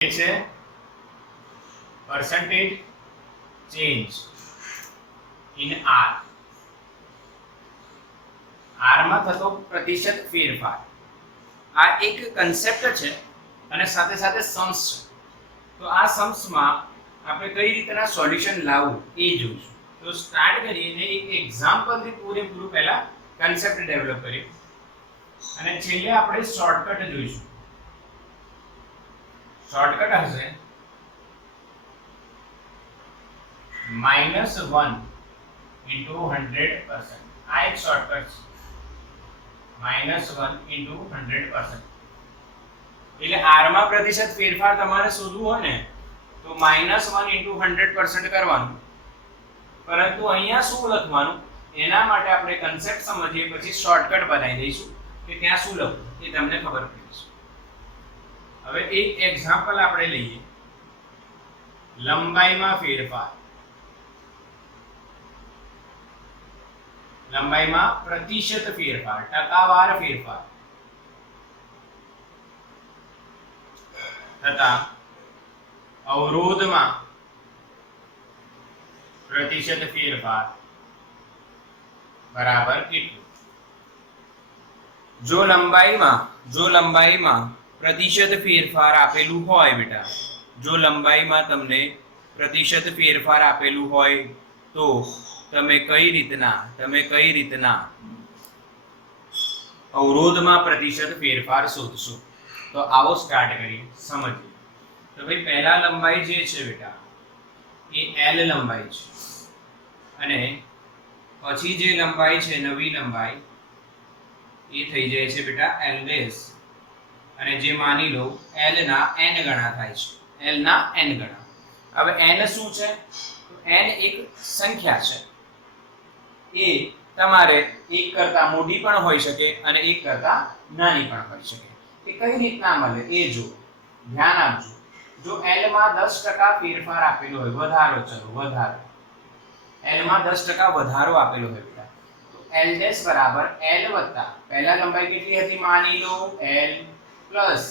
છે percentage change in R. R માં થતો પ્રતિશત ફેરફાર. આ એક કન્સેપ્ટ છે અને સાથે સાથે સમ્સ છે. તો આ સમ્સ માં આપણે કઈ રીતના સોલ્યુશન લાવવું એ જોઈશું. તો સ્ટાર્ટ કરીને એક એક્ઝામ્પલ થી પૂરેપૂરું પહેલા કન્સેપ્ટ ડેવલપ કરીએ અને છેલ્લે આપણે શોર્ટકટ જોઈશું. શોર્ટકટ હશે -1 into 100%. આ એક શોર્ટકટ છે. -1 into 100%. એટલે r માં પ્રતિશત ફેરફાર તમારે શોધવું હોય ને તો -1 into 100% કરવાનું. પરંતુ અહીંયા શું લખવાનું એના માટે આપણે કન્સેપ્ટ સમજીએ પછી શોર્ટકટ બનાવી દઈશું કે ત્યાં શું લખવું એ તમને ખબર પડી જશે. હવે એક એક્ઝામ્પલ આપણે લઈએ. લંબાઈમાં ફેરફાર. લંબાઈમાં પ્રતિશત ફેરફાર, ટકાવાર ફેરફાર તથા અવરોધમાં પ્રતિશત ફેરફાર બરાબર કેટલું? જો લંબાઈમાં પ્રતિશત ફેરફાર આપેલું હોય બેટા, જો લંબાઈમાં તમને પ્રતિશત ફેરફાર આપેલું હોય તો તમે કઈ રીતના અવરોધમાં પ્રતિશત ફેરફાર શોધશો? તો આવો સ્ટાર્ટ કરીએ, સમજીએ. તો ભાઈ પહેલા લંબાઈ જે છે બેટા એ L લંબાઈ છે અને પછી જે લંબાઈ છે નવી લંબાઈ એ થઈ જાય છે બેટા L ડેશ. અને જે માની લો L ના n ગણા થાય છે, L ના n ગણા. હવે n શું છે? તો n એક સંખ્યા છે. એ તમારે એક કરતા મોટી પણ હોઈ શકે અને એક કરતા નાની પણ હોઈ શકે. એ કઈ રીતના મળે એ જો ધ્યાન આપજો. જો L માં 10% ફેરફાર આપેલો હોય, વધારો, ચલો વધારો, L માં 10% વધારો આપેલો હોય બેટા, તો L ડેશ બરાબર L વત્તા પહેલા લંબાઈ કેટલી હતી માની લો L પ્લસ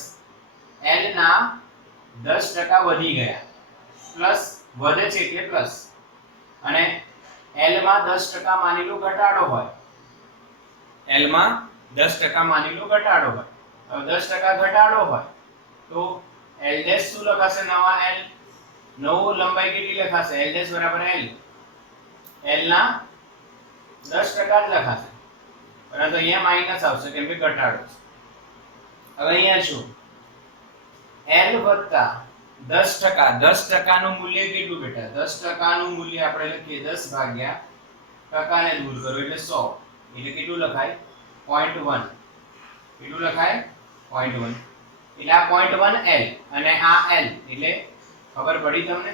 L ના 10% વધી ગયા, પ્લસ વધે છે એટલે પ્લસ, અને L માં 10% માની લો ઘટાડો હોય, L માં 10% માની લો ઘટાડો હોય. હવે 10% ઘટાડો હોય તો L ડેશ શું લખાશે? નવા L, નવો લંબાઈ કેટલી લખાશે? L ડેશ બરાબર L, L ના 10% જ લખાશે, પરંતુ અહીંયા માઈનસ આવશે કેમ કે ઘટાડો છે. હવે અહીંયા શું L વત્તા 10%, 10% નું મૂલ્ય કેટલું બેટા? 10% નું મૂલ્ય આપણે લખીએ 10 ભાગ્યા ટકાને દૂર કરો એટલે 100, એટલે કેટલું લખાય? 0.1. કેટલું લખાય? 0.1. એટલે આ 0.1 L અને આ L, એટલે ખબર પડી તમને?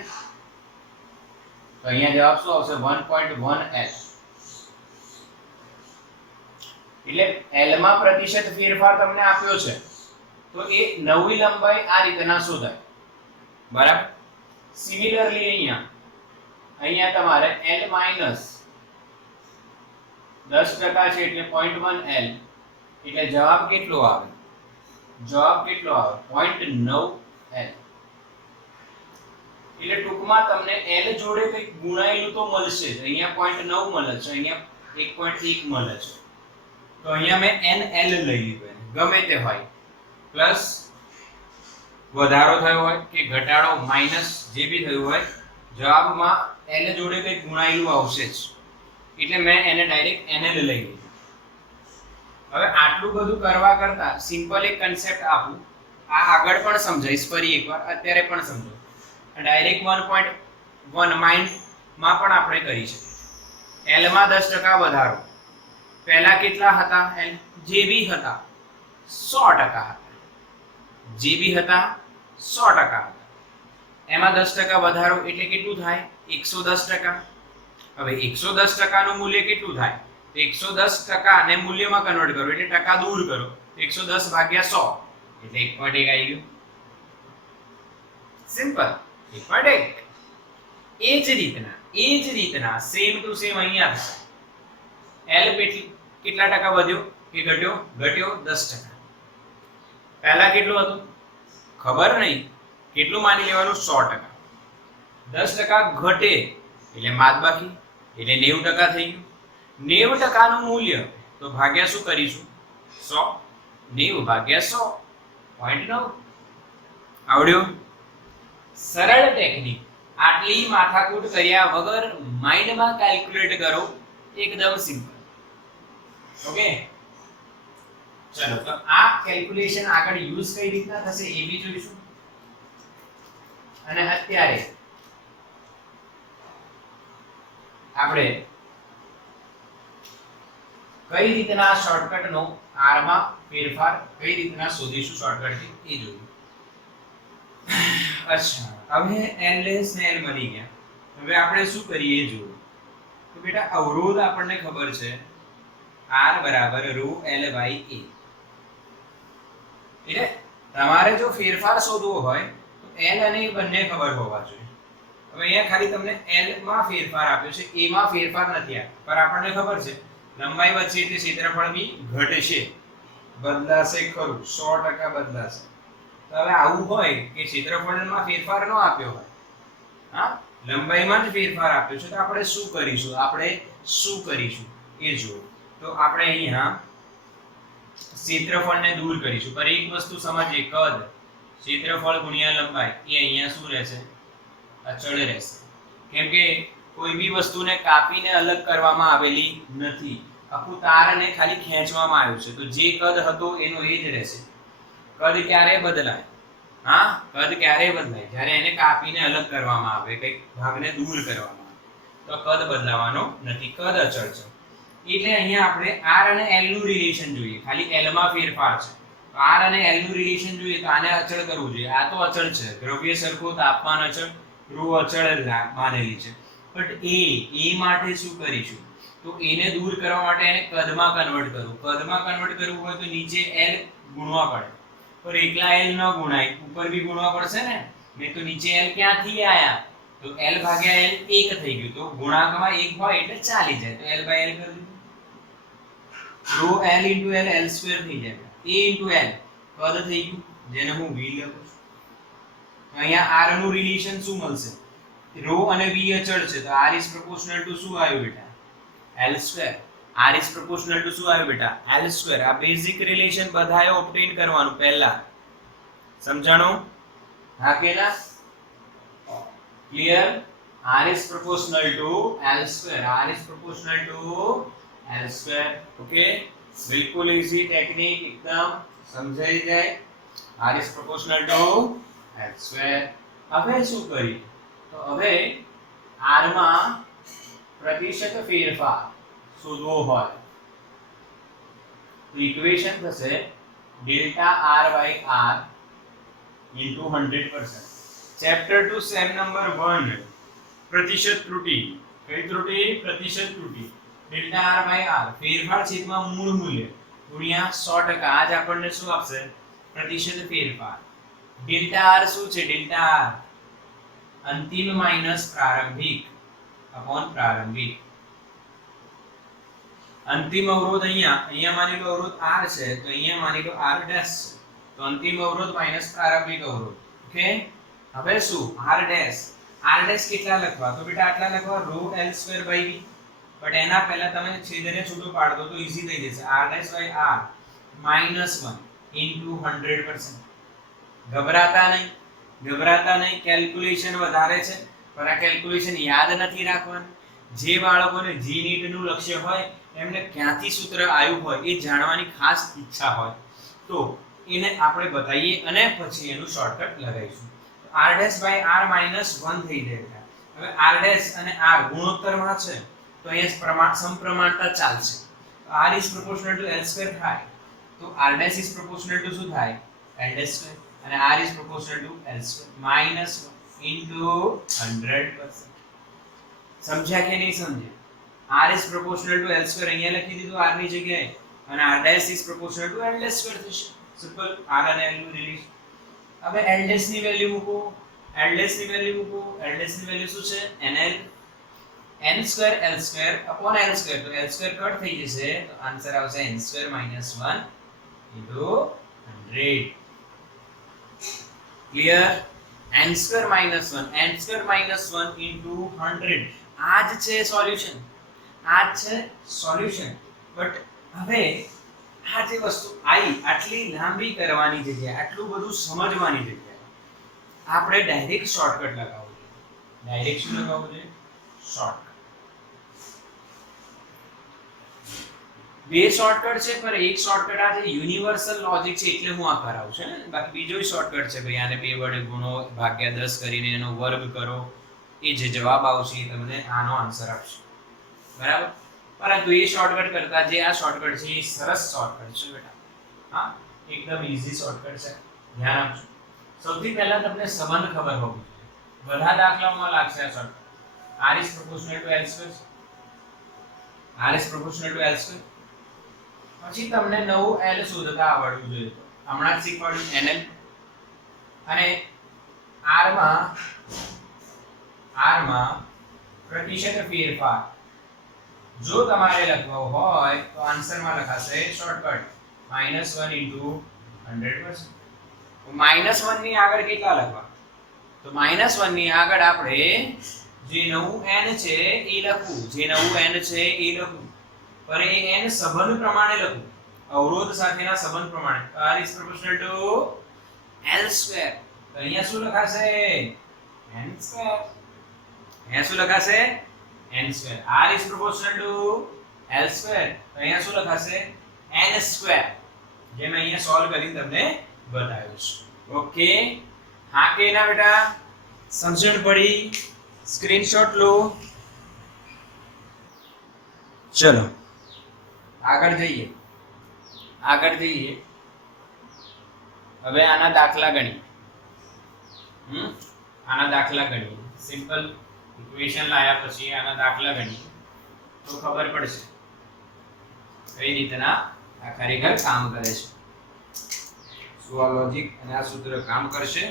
તો અહીંયા જવાબ શું આવશે? 1.1 L. એટલે L માં પ્રતિશત ફેરફાર તમને આપ્યો છે તો એ નવી લંબાઈ આ રીતના શોધાય, બરાબર. સિમિલરલી અહીંયા તમારે L માઈનસ 10% છે એટલે 0.1 L, એટલે જવાબ કેટલો આવે? જવાબ કેટલો આવે? 0.9 L. એટલે ટૂંકમાં તમને L જોડે કંઈક ગુણાયેલું તો મળશે જ. અહીંયા 0.9 મળે છે, અહીંયા 1.1 મળે છે, તો અહીંયા મેં NL લઈ લીધું. ગમે તે હોય, પ્લસ વધારો થયો હોય કે ઘટાડો, માઈનસ જે બી થયું હોય, જવાબમાં L જોડે કંઈક ગુણાયેલું આવશે જ, એટલે મેં એને ડાયરેક્ટ NL લઈ લીધું. હવે આટલું બધું કરવા કરતા સિમ્પલ એક કન્સેપ્ટ આપું, આ આગળ પણ સમજાઈશ ફરી એકવાર, અત્યારે પણ સમજો. ડાયરેક્ટ 1.1 માં પણ આપણે કરી શકીએ. L માં 10% વધારો, પહેલા કેટલા હતા L? જે બી હતા 100% હતા, જે બી હતા 100% હતા. એમાં 10% વધારો એટલે કેટલું થાય? 110%. હવે 110% નું મૂલ્ય કેટલું થાય? 110% ને મૂલ્યમાં કન્વર્ટ કરો એટલે ટકા દૂર કરો, 110 ભાગ્યા 100 એટલે 1.1 આવી ગયું. સિમ્પલ, 1.1. એ જ રીતના સેમ ટુ સેમ અહીંયા થશે. L કેટલા ટકા વધ્યો કે ઘટ્યો? ઘટ્યો 10%. પહેલા કેટલું હતું? ખબર નહીં, કેટલું માની લેવાનું? 100%. 10% ઘટે એટલે બાદબાકી એટલે 90% થઈ ગયું. 90% નું મૂલ્ય તો ભાગ્યા શું કરીશું? 100. 90 ભાગ્યા 100 0.9. આવડ્યું? સરળ ટેકનિક. આટલી માથાકૂટ કર્યા વગર માઇન્ડમાં કેલ્ક્યુલેટ કરો, એકદમ સિમ્પલ. ઓકે, ચલો તો આ કેલ્ક્યુલેશન આગળ યુઝ કઈ રીતના થશે એ બી જોઈશું. અને અત્યારે આપણે કઈ રીતના શોર્ટકટ નો r માં ફેરફાર કઈ રીતના શોધીશું શોર્ટકટ થી એ જોઈશું. અચ્છા, હવે n ને n મળી ગયા. હવે આપણે શું કરીએ એ જોવું. તો બેટા અવરોધ આપણને ખબર છે r બરાબર ρ l a. એટલે તમારે જો ફેરફાર શોધવો હોય તો l અને a બંને ખબર હોવા જોઈએ. હવે અહીંયા ખાલી તમને l માં ફેરફાર આપ્યો છે, a માં ફેરફાર નથી આપ્યો, પણ આપણને ખબર છે લંબાઈ વચ્ચે એટલે ક્ષેત્રફળ બી ઘટશે, બદલાશે ખરું, 100% બદલાશે. તો હવે આવું હોય કે ક્ષેત્રફળમાં ફેરફાર ન આપ્યો હોય, હા, લંબાઈમાં જ ફેરફાર આપ્યો છે, તો આપણે શું કરીશું એ જુઓ. તો આપણે અહીંયા ક્ષેત્રફળને દૂર કરીશું, પર એક વસ્તુ સમજીએ, કદ ક્ષેત્રફળ ગુણ્યા લંબાઈ એ અહીંયા શું રહેશે? અચળ રહેશે. કેમ કે કોઈ બી વસ્તુને કાપીને અલગ કરવામાં આવેલી નથી, આખું તારને ખાલી ખેંચવામાં આવ્યું છે. તો જે કદ હતો એનો એ જ રહેશે. કદ ક્યારે બદલાય? હા, કદ ક્યારે બદલાય? જ્યારે એને કાપીને અલગ કરવામાં આવે, કંઈક ભાગને દૂર કરવામાં આવે, તો કદ બદલાવાનો નથી, કદ અચળ છે. એટલે અહીંયા આપણે r અને l નું રિલેશન જોઈએ. ખાલી l માં ફેરફાર છે, તો r અને l નું રિલેશન જોઈએ તો આને અચળ કરવું જોઈએ. આ તો અચળ છે, દ્રવ્ય સરખો, તાપમાન અચળ, ρ અચળ માનેલી છે. બટ a માટે શું કરીશું? તો a ને દૂર કરવા માટે એને કદમાં કન્વર્ટ કરવું. કદમાં કન્વર્ટ કરવું હોય તો નીચે l ગુણવા પડે, પર એકલા l ન ગુણાય, ઉપર બી ગુણવા પડશે ને. નહીં તો નીચે l ક્યાંથી આયા? તો l ભાગ્યા l 1 થઈ ગયું. તો ગુણાંકમાં 1 હોય એટલે ચાલી જાય, તો l by l કરી દીધું. ρ l into l l square થઈ જાય. a into l કદ થઈ ગયું, જેને હું v લખું છું. અહીંયા r નું રિલેશન શું મળશે? ρ અને v અચળ છે, તો r is proportional to શું આવ્યું બેટા? l square. r is proportional to શું આવ્યું બેટા? l square. આ બેઝિક રિલેશન બધાએ ઓબ્ટેન કરવાનું પહેલા. સમજાણું? હા કે ના? Clear? r is proportional to l square. r is proportional to l square. Okay, બિલકુલ ઈઝી ટેકનિક, એકદમ સમજાઈ જાય. r is proportional to l square. હવે શું કરીએ? તો હવે r માં પ્રતિશત ફેરફાર શોધવો હોય તો ઇક્વેશન થશે delta r by r into 100%. Chapter 2 same number 1 પ્રતિશત ત્રુટિ. કઈ ત્રુટિ? પ્રતિશત ત્રુટિ. ડેલ્ટા r by r ફેરફાર છેદમાં મૂળ મૂલ્ય ગુણ્યા 100%. આજ આપણને શું આપશે? પ્રતિશત ફેરફાર. ડેલ્ટા r શું છે? ડેલ્ટા r અંતિમ માઈનસ પ્રારંભિક અપોન પ્રારંભિક. અંતિમ અવરોધ અહીંયા માની લો અવરોધ r છે, તો અહીંયા માની લો r ડેશ છે, તો અંતિમ અવરોધ માઈનસ પ્રારંભિક અવરોધ. ઓકે, હવે શું? r ડેશ કેટલા લખવા? તો બેટા આટલા લખવા, ρ l square by v. But એના પહેલા તમે છેદને છૂટો પાડ દો તો ઈઝી થઈ જશે. r dash by r -1 into 100%. ગભરાતા નહીં, કેલ્ક્યુલેશન વધારે છે, પણ આ કેલ્ક્યુલેશન યાદ નથી રાખવાનું. જે બાળકોને જી નીટ નું લક્ષ્ય હોય, એમને ક્યાંથી સૂત્ર આવ્યું હોય એ જાણવાની ખાસ ઈચ્છા હોય તો એને આપણે બતાવીએ અને પછી એનું શોર્ટકટ લગાવીશું. r ડેશ by r -1 થઈ જાય. હવે r ડેશ અને r ગુણોત્તરમાં છે, તો અહીંયા સમપ્રમાણતા ચાલશે. r is proportional to l square થાય, તો r dash is proportional to શું થાય? l dash square. અને r is proportional to l square -1 into 100%. સમજ્યા કે નહીં સમજ્યા? r is proportional to l square અહીંયા લખી દીધું r ની જગ્યાએ, અને r dash is proportional to l dash square થશે. સિમ્પલ. r અને l નું રિલેશન. હવે l dash ની વેલ્યુ મૂકો. l dash ની વેલ્યુ શું છે? nl n square l square upon l square. તો l square કટ થઈ જશે, તો આન્સર આવશે n square -1 into 100. Clear? n square minus 1 n square minus 1 into 100 આ જ છે સોલ્યુશન, આ જ છે સોલ્યુશન. બટ હવે આ જે વસ્તુ આવી આટલી લાંબી કરવાની જગ્યાએ, આટલું બધું સમજવાની જગ્યાએ આપણે ડાયરેક્ટ શોર્ટકટ લગાવવું જોઈએ. ડાયરેક્ટ શું લગાવવું જોઈએ? શોર્ટકટ. બે શોર્ટકટ છે, પણ એક શોર્ટકટ આ જે યુનિવર્સલ લોજિક છે એટલે હું આ કરાવું છું ને. બાકી બીજો શોર્ટકટ છે ભાઈ, આને 2 વડે ગુણો ભાગ્યા 10 કરીને એનો વર્ગ કરો, એ જે જવાબ આવશે એ તમને આનો આન્સર આપશે. બરાબર? પરંતુ એ શોર્ટકટ કરતા જે આ શોર્ટકટ છે એ સરસ શોર્ટકટ છે બેટા. હા, એકદમ ઈઝી શોર્ટકટ છે, ધ્યાન આપજો. સૌથી પહેલા તમને સંબંધ ખબર હોવી જોઈએ. બધા દાખલાઓમાં લાગશે આ shortcut. r is proportional to l square. r is proportional to l square. પછી તમને નવું l શોધતા આવડવું જોઈએ. હમણાં જ શીખવાડ્યું nl. અને r માં પ્રતિશત ફેરફાર જો તમારે લખવો હોય તો આન્સરમાં લખાશે શોર્ટકટ -1 * 100%. તો -1 ની આગળ કેટલા લખવા? તો -1 ની આગળ આપણે જે નવું n છે એ લખવું, જે નવું n છે એ લખવું. પર એ n સંબંધ પ્રમાણે લખવું, અવરોધ સાથેના સંબંધ પ્રમાણે. r is proportional to l square. તો અહીંયા શું લખાશે? n square. અહીંયા શું લખાશે? n square. r is proportional to l square. તો અહીંયા શું લખાશે? n square. જે મેં અહીંયા સોલ્વ કરીને તમને બતાવ્યું છે. ઓકે, હા કે ના બેટા? સમજણ પડી? સ્ક્રીનશોટ લો. ચલો આગળ જઈએ. હવે આના દાખલા ગણીએ. આના દાખલા ગણીએ. સિમ્પલ ઇક્વેશન લાયા પછી આના દાખલા ગણીએ તો ખબર પડશે કઈ રીતના આ ખરેખર કામ કરે છે, શું આ લોજિક અને આ સૂત્ર કામ કરશે.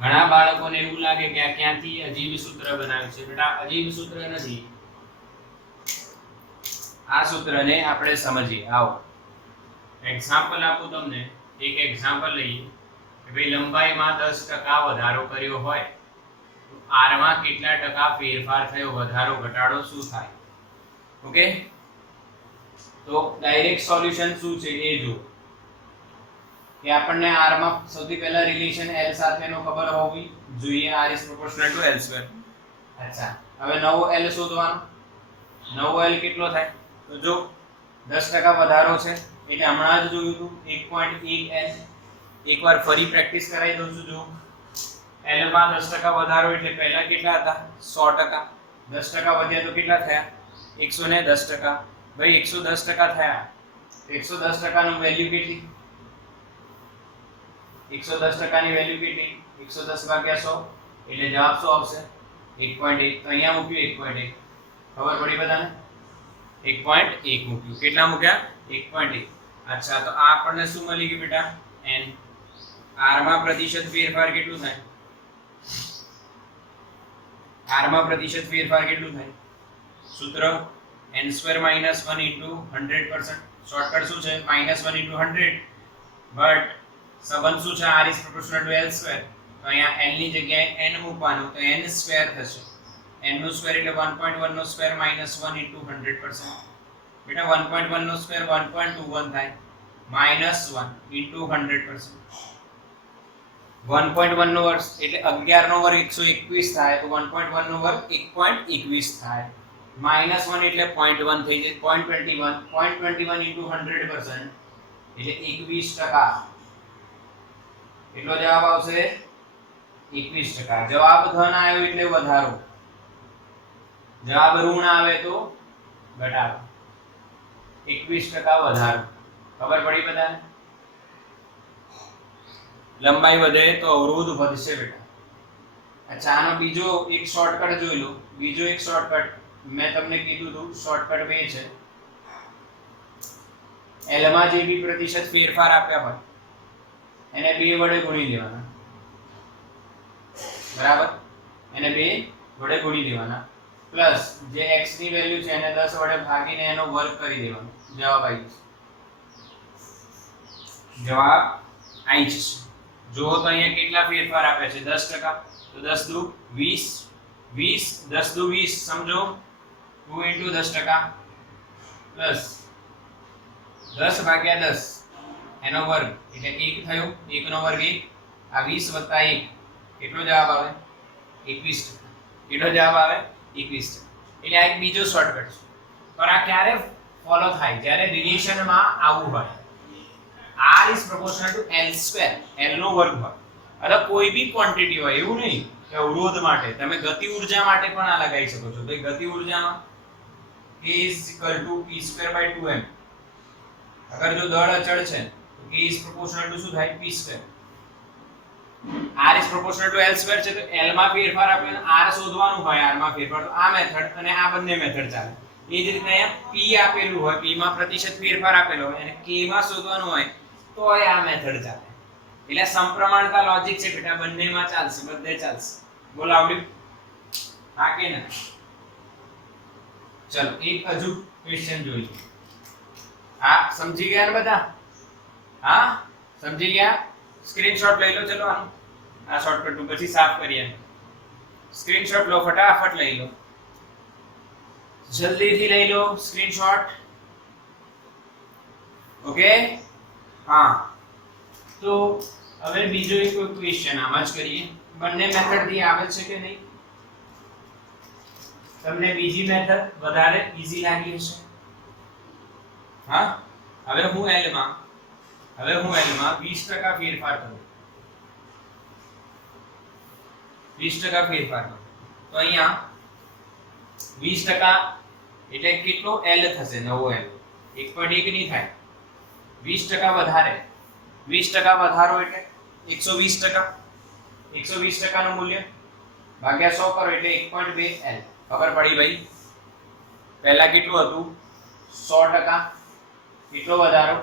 ઘણા બાળકોને એવું લાગે કે આ ક્યાંથી અજીબ સૂત્ર બનાવ્યું છે. બેટા અજીબ સૂત્ર નથી, આ સૂત્રને આપણે સમજીએ. આવો એક્ઝામ્પલ આપું તમને. એક એક્ઝામ્પલ લઈએ કે ભાઈ લંબાઈમાં 10% વધારો કર્યો હોય તો r માં કેટલા ટકા ફેરફાર થયો, વધારો ઘટાડો શું થાય. ઓકે, તો ડાયરેક્ટ સોલ્યુશન શું છે એ જો કે આપણને r માં સૌથી પહેલા રિલેશન l સાથેનો ખબર હોવી જોઈએ. r is proportional to l square. અચ્છા, હવે નવો l શોધવાનો. નવો l કેટલો થાય? તો જો 10% વધારો છે એટલે હમણાં જ જોયું હતું 1.1 l. એકવાર ફરી પ્રેક્ટિસ કરાવી દઉં છું. જો l માં 10% વધારો એટલે પહેલા કેટલા હતા? 100%. 10% વધ્યા તો કેટલા થયા? 110%. ભાઈ 110% થયા. 110% નું વેલ્યુ કેટલી? 110% ની વેલ્યુ કેટલી? 110 ભાગ્યા 100 એટલે જવાબ શું આવશે? 1.1. તો અહીંયા મૂક્યું 1.1. ખબર પડી બધાને? 1.1 મૂક્યું. કેટલા મૂક્યા? 1.1. અચ્છા, તો આ આપણને શું મળી ગયું બેટા? n. r માં પ્રતિશત ફેરફાર કેટલું થાય? r માં પ્રતિશત ફેરફાર કેટલું થાય? સૂત્ર n square minus 1 into 100%. Shortcut શું છે? -1 into 100. બટ સંબંધ શું છે? r is proportional to l square. તો અહીંયા l ની જગ્યાએ n મૂકવાનું, તો n સ્ક્વેર થશે. n નો સ્ક્વેર એટલે 1.1 નો સ્ક્વેર -1 into 100%. બેટા 1.1 નો સ્ક્વેર 1.21 થાય. -1 into 100%. 1.1 નો વર્ગ એટલે 11 નો વર્ગ 121 થાય. તો 1.1 નો વર્ગ 1.21 થાય. -1 એટલે 0.1 થઈ જાય. 0.21 0.21 into 100% એટલે 21%. એટલો જવાબ આવશે 21%. જવાબ ધન આવ્યો એટલે વધારો, જવાબ ઋણ આવે તો ઘટાડો. 21% વધારો. ખબર પડી બધાને? લંબાઈ વધે તો અવરોધ વધશે બેટા. અચ્છા, આનો બીજો એક શોર્ટકટ જોઈ લો. બીજો એક શોર્ટકટ મેં તમને કીધું હતું, શોર્ટકટ બે છે. l માં જે બી પ્રતિશત ફેરફાર આપ્યા હોય એને 2 વડે ગુણી દેવાના. બરાબર? એને 2 વડે ગુણી દેવાના. પ્લસ જે x ની વેલ્યુ છે એને 10 વડે ભાગીને એનો વર્ગ કરી દેવાનો. જવાબ આવી જશે. જવાબ આવી જશે. જો તો અહીંયા કેટલા ફેરફાર આપે છે 10%, તો 10 દુ 20, 20 10 દુ 20 સમજો 2 * 10% પ્લસ 10 ભાગ્યા 10 એનો વર્ગ એટલે 1 થયો, 1 નો વર્ગ 1, આ 20 વત્તા 1 કેટલો જવાબ આવે 21%. કેટલો જવાબ આવે 21%. એટલે આ એક બીજો શોર્ટકટ છે. પણ આ ક્યારે ફોલો થાય જ્યારે રિલેશનમાં આવું હોય r is proportional to l², l નો વર્ગ હોય અથવા કોઈ બી ક્વોન્ટિટી હોય, એવું નહીં કે અવરોધ માટે, તમે ગતિ ઊર્જા માટે પણ આ લગાવી શકો છો. ભાઈ ગતિ ઊર્જામાં k = p²/2m. અગર જો દળ અચળ છે તો k is proportional to શું થાય p². r is proportional to l² છે તો l માં ફેરફાર આપણે r શોધવાનું હોય, r માં ફેરફાર તો આ મેથડ અને આ બંને મેથડ ચાલે. એ જ રીતે અહીંયા p આપેલું હોય, p માં પ્રતિશત ફેરફાર આપેલો હોય અને k માં શોધવાનું હોય તો આ મેથડ ચાલે. એટલે સમપ્રમાણતા લોજિક છે બેટા, બંનેમાં ચાલશે, બધે ચાલશે. બોલ આવડ્યું? હા કે ના? ચલો એક હજુ ક્વેશ્ચન જોઈએ. હા સમજી ગયા ને બધા? હા સમજી ગયા? સ્ક્રીનશોટ લઈ લો. ચલો આનું આ શોર્ટકટ નું પછી સાફ કરીએ. સ્ક્રીનશોટ લો, ફટાફટ લઈ લો, જલ્દીથી લઈ લો સ્ક્રીનશોટ. ઓકે હા, તો હવે બીજો એક ક્વેશ્ચન આમ જ કરીએ. બંને મેથડ થી આવે છે કે નહીં? તમને બીજી મેથડ વધારે ઈઝી લાગી હશે. હા હવે હું L માં 20% ફેરફાર કરું, 20% ફેરફાર કરું તો અહીંયા 20% એટલે કેટલો L થશે? નવો L 1.1 નહીં થાય. 20% વધારે, 20% વધારો એટલે 120%. 120% નું મૂલ્ય ભાગ્યા 100 કરો એટલે 1.2 L. ખબર પડી ભાઈ? પહેલા કેટલું હતું 100%, કેટલો વધારો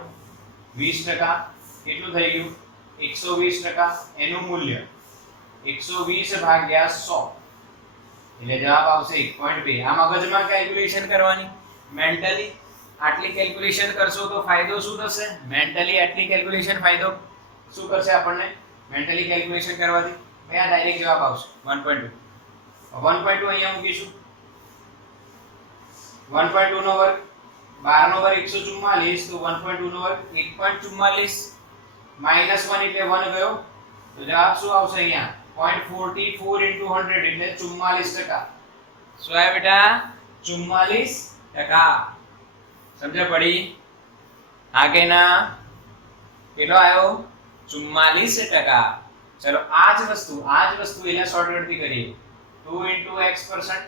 20%, કેટલું થઈ ગયું 120%. એનું મૂલ્ય 120 ભાગ્યા 100 એટલે જવાબ આવશે 1.2. આ મગજમાં કેલ્ક્યુલેશન કરવાની, મેન્ટલી આટલી કેલ્ક્યુલેશન કરશો તો ફાયદો શું થશે? મેન્ટલી આટલી કેલ્ક્યુલેશન ફાયદો શું કરશે આપણને? મેન્ટલી કેલ્ક્યુલેશન કરવાથી ભાઈ આ ડાયરેક્ટ જવાબ આવશે 1.2. 1.2 અહીંયા મૂકીશું. 1.2 નો વર્ગ 12 નો વર્ગ 144, તો 1.2 નો વર્ગ 1.44 -1 એટલે 1 ગયો તો જવાબ શું આવશે અહીંયા 0.44 * 100 એટલે 44%. શું આવે બેટા? 44%. સમજ પડી? હા કે ના? કેટલો આવ્યો? 44%. ચલો આ જ વસ્તુ એને શોર્ટકટ થી કરીએ. 2 * x%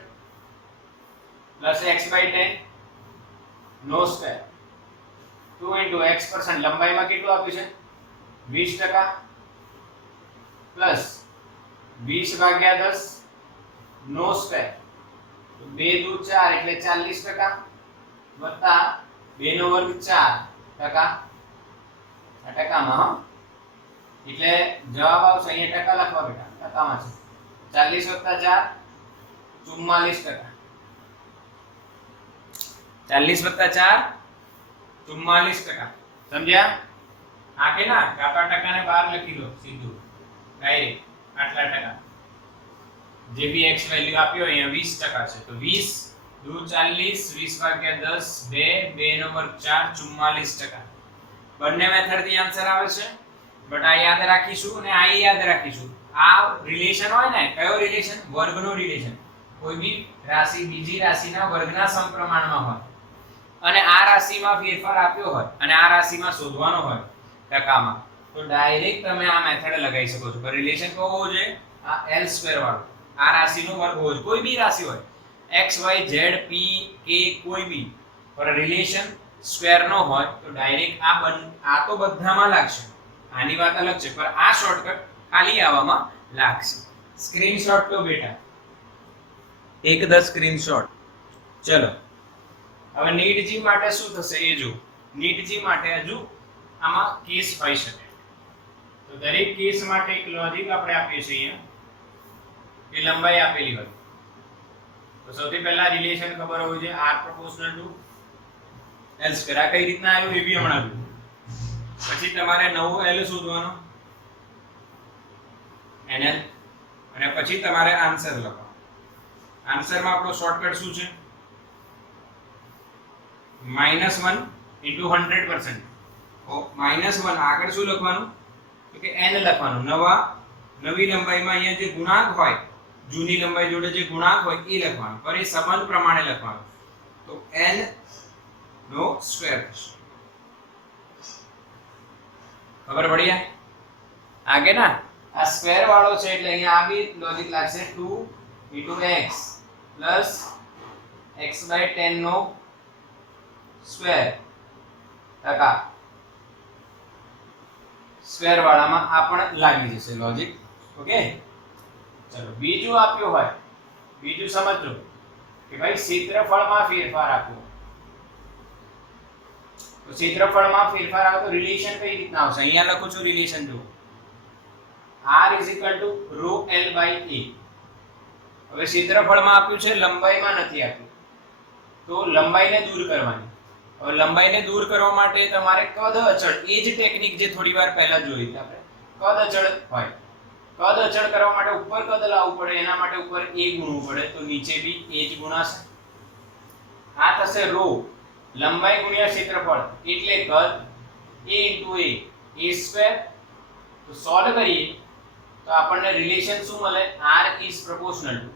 plus x/10 નો સ્ક્વેર. 2 * x% લંબાઈમાં કેટલું આપ્યું છે 20% પ્લસ 20 ભાગ્યા 10 નો સ્ક્વેર, તો 2 દુ 4 એટલે 40% વત્તા 2 નો વર્ગ 4%. આ ટકામાં એટલે જવાબ આવશે અહીંયા ટકા લખવા બેટા, ટકામાં છે 40 + 4 44%. 40 + 4 44%. સમજ્યા? આ કે ના કાકા ટકાને બહાર લખી લો સીધું ડાયરેક્ટ આટલા ટકા. જે બી x વેલ્યુ આપ્યો અહીંયા 20% છે તો 20 દુ 40, 20 ભાગ્યા 10 2, 2 નો વર્ગ 4 44%. બંને મેથડ થી આન્સર આવે છે, બટ આ યાદ રાખીશું અને આ યાદ રાખીશું. આ રિલેશન હોય ને, કયો રિલેશન? વર્ગનો રિલેશન. કોઈ બી રાશિ બીજી રાશિના વર્ગના સમપ્રમાણમાં હોય અને આ રાશિમાં ફેરફાર આપ્યો હોય અને આ રાશિમાં શોધવાનો હોય ટકામાં, તો ડાયરેક્ટ તમે આ મેથડ લગાવી શકો છો. પર રિલેશન કયો હોવો જોઈએ? આ l² વાળો. આ રાશિનો વર્ગ હોવો જોઈએ, કોઈ બી રાશિ હોય x y z p k કોઈ બી, પર રિલેશન સ્ક્વેર નો હોય તો ડાયરેક્ટ આ તો બધામાં લાગશે. આની વાત અલગ છે, પર આ શોર્ટકટ ખાલી આવવામાં લાગશે. સ્ક્રીનશોટ તો બેટા એક 10 સ્ક્રીનશોટ. ચલો હવે નીટ જી માટે શું થશે એ જો. નીટ જી માટે હજુ આમાં કેસ હોઈ શકે, તો દરેક કેસ માટે એક લોજિક આપણે આપીએ છીએ અહીંયા કે લંબાઈ આપેલી હોય તો સૌથી પહેલા રિલેશન ખબર હોવી જોઈએ r proportional to l². આ કઈ રીતના આવ્યું એ બી હમણાં જોયું. પછી તમારે નવો L શોધવાનો NL, અને પછી તમારે આન્સર લખવાનો. આન્સરમાં આપણો શોર્ટકટ શું છે? -1 * 100%. -1 આગળ શું લખવાનું? તો કે n લખવાનું. નવી લંબાઈમાં અહીંયા જે ગુણાંક હોય, જૂની લંબાઈ જોડે જે ગુણાંક હોય એ લખવાનું. પર એ સંબંધ પ્રમાણે લખવાનું. તો n નો સ્ક્વેર થશે. ખબર પડી? આગે ના આ સ્ક્વેર વાળો છે એટલે અહીંયા આ બી લોજિક લાગશે 2 * x પ્લસ x/10 નો સ્ક્વેર ટકા. સ્ક્વેર વાળામાં આ પણ લાગી જશે લોજિક. ઓકે, ચલો બીજું આપ્યું હોય, બીજું સમજો કે ભાઈ ક્ષેત્રફળમાં ફેરફાર આપવો. તો ક્ષેત્રફળમાં ફેરફાર આવે તો રિલેશન કઈ રીતના આવશે? અહીંયા લખું છું રિલેશન. જો r = ρl/a. હવે ક્ષેત્રફળમાં આપ્યું છે, લંબાઈમાં નથી આપ્યું, તો લંબાઈને દૂર કરવાની. હવે લંબાઈને દૂર કરવા માટે તમારે કદ અચળ, એ જ ટેકનિક જે થોડી વાર પહેલા જોઈ હતી આપણે, કદ અચળ હોય. કદ અચળ કરવા માટે ઉપર કદ લાવવું પડે, એના માટે ઉપર a ગુણવું પડે, તો નીચે બી a જ ગુણાશે. આ થશે ρ, લંબાઈ ગુણ્યા ક્ષેત્રફળ એટલે કદ, a * a² તો સોલ્વ કરીએ તો આપણને રિલેશન શું મળે? r is proportional to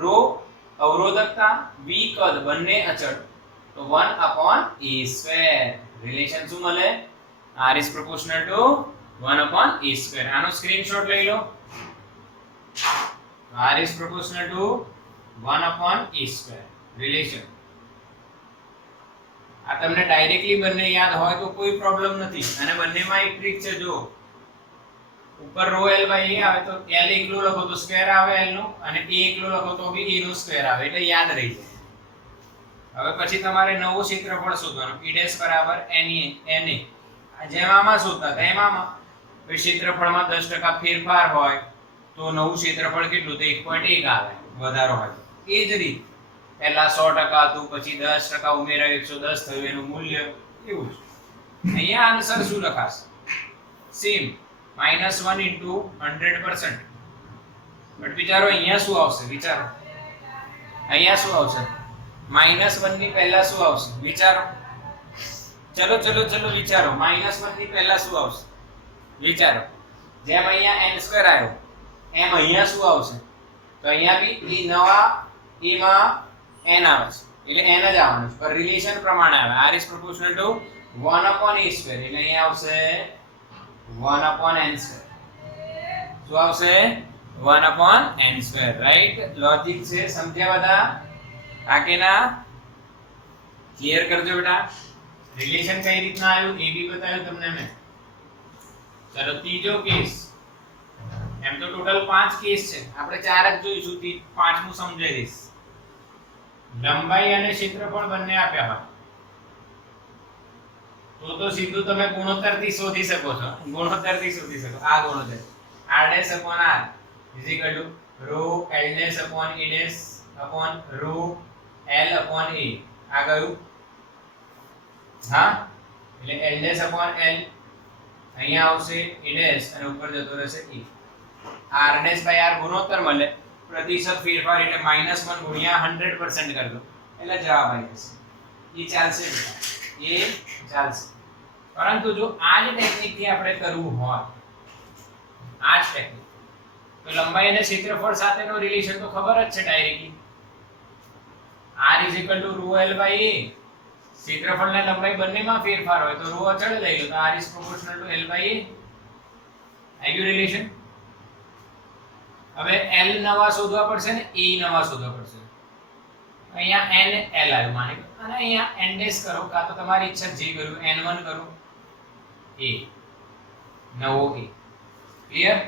ρ અવરોધકતા, v કદ, બંને અચળ, તો 1/a². રિલેશન શું મળે? r is proportional to 1/a². આનો સ્ક્રીનશોટ લઈ લો. r is proportional to 1/a². Relation આ તમને ડાયરેક્ટલી બંને યાદ હોય તો કોઈ પ્રોબ્લેમ નથી. અને બંનેમાં એક ટ્રીક છે. જો ઉપર ρl/a આવે તો l એકલો લખો તો સ્ક્વેર આવે l નો, અને a એકલો લખો તો બી a નો સ્ક્વેર આવે, એટલે યાદ રહી જાય. હવે પછી તમારે નવો ક્ષેત્રફળ શોધવાનો. e' = na. જેમ આમાં શોધતા હતા એમ આમાં ક્ષેત્રફળમાં 10% ફેરફાર હોય તો નવું ક્ષેત્રફળ કેટલું? તો 1.1 આવે વધારો હોય. એ જ રીત પહેલા 100% હતું, પછી 10% ઉમેરાયું 110 થયું, એનું મૂલ્ય એવું છે. અહીંયા આન્સર શું લખાશે? સેમ -1 * 100%. બટ વિચારો અહીંયા શું આવશે? વિચારો અહીંયા શું આવશે? -1 ની પહેલા શું આવશે? વિચારો. ચલો વિચારો. -1 ની પહેલા શું આવશે? વિચારો. જેમ અહીંયા n² આવ્યો એમ અહીંયા શું આવશે? તો અહીંયા બી એ નવા એમાં n આવે છે એટલે n જ આવવાનું છે, પર રિલેશન પ્રમાણે આવે. r is proportional to 1/a², એટલે અહીંયા આવશે 1/n². શું આવશે? 1/n². રાઈટ? લોજિક છે. સમજ્યા બધા? આકે ના? ક્લિયર કરજો બેટા. રિલેશન કઈ રીતના આવ્યું એ બી બતાવ્યું તમને મેં. ચલો ત્રીજો કેસ. એમ તો ટોટલ 5 કેસ છે, આપણે 4 જ જોઈશું. પાંચમું સમજાવી દઈશ. લંબાઈ અને ક્ષેત્રફળ બંને આપ્યા હોય તો સીધું તમે ગુણોત્તરથી શોધી શકો છો. ગુણોત્તરથી શોધી શકો. આ ગુણોત્તર r' / r = ρ l' / ρ l/a. આ ગયું. હા, એટલે l' / l અહીંયા આવશે a' અને ઉપર જતો રહેશે e. r'/r ગુણોત્તર મળે, પ્રતિશત ફેરફાર એટલે -1 * 100% કરી દો એટલે જવાબ આવી જશે. એ ચાલશે બેટા, એ ચાલશે. પરંતુ જો આ જ ટેકનિકથી આપણે કરવું હોય, આ જ ટેકનિક, તો લંબાઈ અને ક્ષેત્રફળ સાથેનો રિલેશન તો ખબર જ છે ડાયરેક્ટલી. r = ρl/a. ક્ષેત્રફળ અને લંબાઈ બંનેમાં ફેરફાર હોય તો ρ અચળ લઈ લો, તો r is proportional to l/a. આવ્યું રિલેશન? હવે l નવા શોધવા પડશે ને a નવા શોધવા પડશે. અહીંયા n l આવ્યું માની લો, અને અહીંયા n' કરો, કાં તો તમારી ઈચ્છા જે કર્યું n1 કરો, a નવો a. ક્લિયર?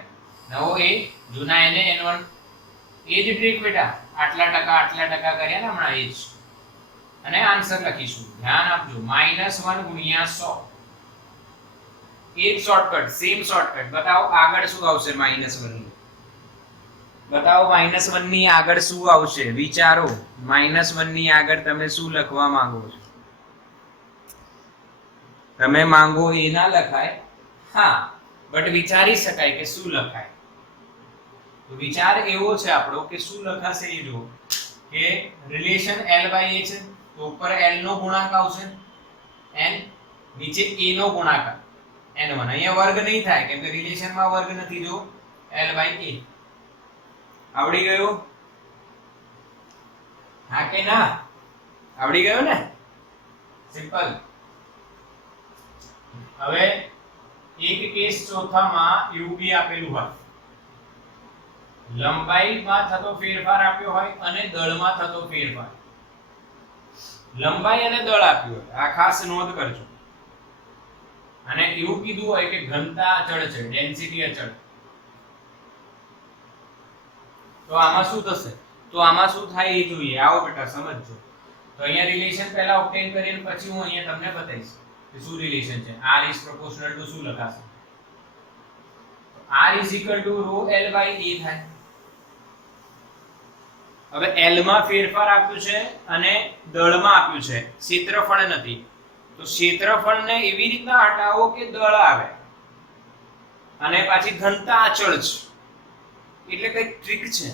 નવો a, જૂના n n1. એ જ ટ્રીક બેટા, આટલા ટકા કર્યા ને હમણાં એ જ. અને આન્સર લખીશું. ધ્યાન આપજો. -1 * 100. એક શોર્ટકટ, સેમ શોર્ટકટ. બતાવો આગળ શું આવશે? -1 ની. બતાવો -1 ની આગળ શું આવશે? વિચારો. -1 ની આગળ તમે શું લખવા માંગો છો? તમે માંગો એ ના લખાય, હા, બટ વિચારી શકાય કે શું લખાય. તો વિચાર એવો છે આપણો કે શું લખાશે એ જો કે રિલેશન l by a છે તો ઉપર l નો ગુણાંક આવશે n, નીચે a નો ગુણાકાર n1. અહીંયા વર્ગ નહીં થાય કેમ કે રિલેશનમાં વર્ગ નથી. જો l by a આવડી ગયું? હા કે ના? આવડી ગયું ને? સિમ્પલ. હવે એક કેસ ચોથામાં એવું બી આપેલું હોય, લંબાઈમાં થતો ફેરફાર આપ્યો હોય અને દળમાં થતો ફેરફાર. લંબાઈ અને દળ આપ્યું હોય, આ ખાસ નોંધ કરજો. અને એવું કીધું હોય કે ઘનતા અચળ છે, ડેન્સિટી અચળ. તો આમાં શું થશે? તો આમાં શું થાય એ જોઈએ. આવો બેટા સમજજો. તો અહીંયા રિલેશન પહેલા ઓબ્ટેન કરીને પછી હું અહીંયા તમને બતાવીશ કે શું રિલેશન છે. r is proportional to શું લખાશે? r is equal to rho l by a થાય. હવે l માં ફેરફાર આપ્યું છે અને દળમાં આપ્યું છે, ક્ષેત્રફળ નથી. તો ક્ષેત્રફળને એવી રીતના હટાવો કે દળ આવે અને પાછી ઘનતા અચળ છે, એટલે કઈ ટ્રીક છે.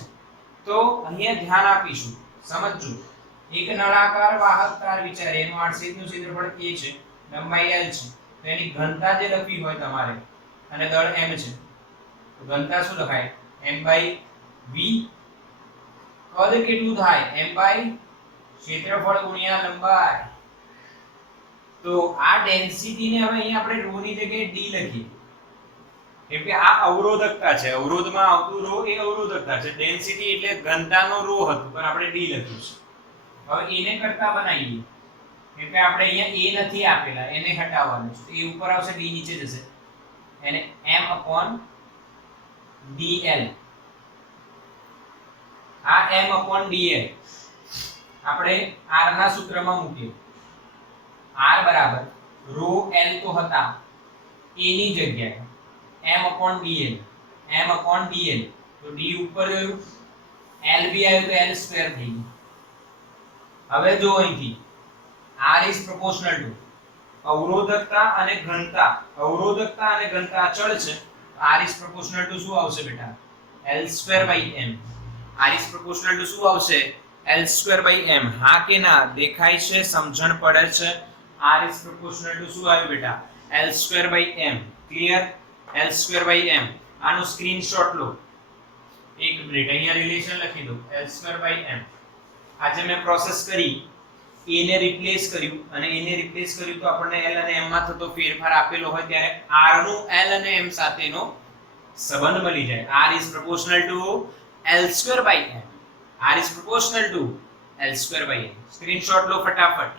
તો અહીંયા ધ્યાન આપીશું, સમજજો. એક નળાકાર વાહક તાર વિચારે, એનું આડછેદનું ક્ષેત્રફળ a છે, લંબાઈ l છે. તો એની ઘનતા જે લખવી હોય તમારે અને દળ m છે, તો ઘનતા શું લખાય? m by v. કદ કેટલું થાય? m by ક્ષેત્રફળ ગુણ્યા લંબાઈ. તો આ ડેન્સિટી ને હવે અહીંયા આપણે ρ ની જગ્યાએ d લખીએ. કેમ કે આ અવરોધકતા છે, અવરોધમાં આવતું ρ એ અવરોધકતા છે. ડેન્સિટી એટલે ઘનતાનો ρ હતું પણ આપણે d લખ્યું છે. હવે એને કરતા બનાવીએ. કેમ કે આપણે અહીંયા a નથી આપેલા, એને હટાવવાનું છે. a ઉપર આવશે, d નીચે જશે. એને m/dl. આ m/dl આપણે r ના સૂત્રમાં મૂકીએ. r બરાબર ρ l તો હતા, a ની જગ્યાએ m/dl. m/dl તો d ઉપર ગયું, l બી આવ્યું તો l સ્ક્વેર થઈ ગયું. હવે જો અહીંથી r is proportional to અવરોધકતા અને ઘનતા. અવરોધકતા અને ઘનતા અચળ છે. r is proportional to શું આવશે બેટા? l square by m. r is proportional to શું આવશે? l square by m. હા કે ના? દેખાય છે? સમજણ પડે છે? r is proportional to શું આવ્યું બેટા? l square by m. Clear? l square by m. આનો સ્ક્રીનશોટ લો. એક મિનિટ, અહીંયા રિલેશન લખી દો. l square by m. આજે મેં પ્રોસેસ કરી, a ને રિપ્લેસ કર્યું અને a ને રિપ્લેસ કર્યું તો આપણને l અને m માં થતો ફેરફાર આપેલો હોય ત્યારે r નું l અને m સાથેનો સંબંધ મળી જાય. r is proportional to l square by m. r is proportional to l square by m. Screenshot લો ફટાફટ.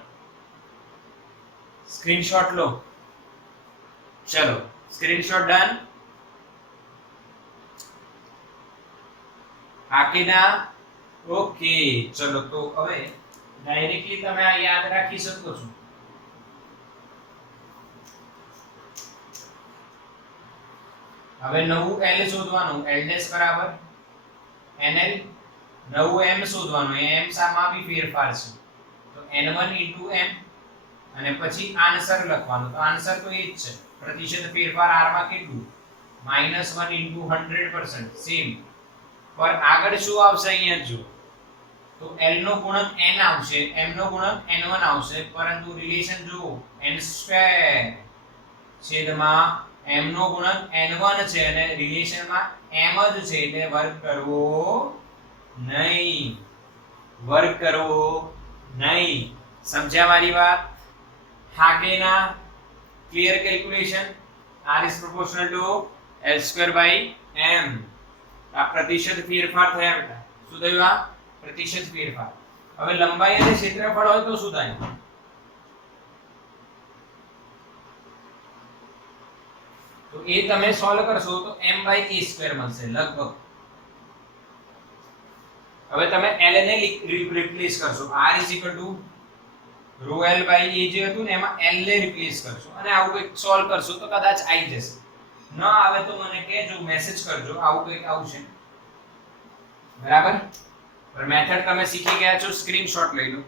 સ્ક્રીનશોટ લો. ચલો, સ્ક્રીનશોટ ડન. આકેના ઓકે. ચલો, તો હવે ડાયરેક્ટલી તમે આ યાદ રાખી શકો છો. હવે નવું l શોધવાનું, l ડેશ બરાબર nl. નવું m શોધવાનું, એ m સામાં બી ફેરફાર છે તો n1 * m અને પછી આન્સર લખવાનું. તો આન્સર તો એ જ છે. પ્રતિશત ફેરફાર r માં કેટલું? -1 * 100%. સેમ. પર આગળ શું આવશે અહીંયા જો? તો l નો ગુણક n આવશે, m નો ગુણક n1 આવશે, પરંતુ રિલેશન જો n² છેદમાં m નો ગુણક n1 છે અને રિલેશનમાં m જ છે એટલે વર્ગ કરવો નહીં. વર્ગ કરવો નહીં. સમજ્યા મારી વાત? હા કે ના? Clear calculation? r is proportional to l square by m. આ પ્રતિશત ફેરફાર થયા બેટા. શું થયું? આ પ્રતિશત ફેરફાર. હવે લંબાઈ અને ક્ષેત્રફળ હોય તો શું થાય? તો એ તમે સોલ્વ કરશો તો m/a² મળશે લગભગ. હવે તમે l ને રિપ્લેસ કરશો. r is equal to ρ l by a જે હતું ને એમાં l ને રિપ્લેસ કરશો અને આવું કંઈક સોલ્વ કરશો તો કદાચ આવી જશે. ન આવે તો મને કહેજો, મેસેજ કરજો. આવું કંઈક આવશે. બરાબર? પર મેથડ તમે શીખી ગયા છો, સ્ક્રીનશોટ લઈ લો.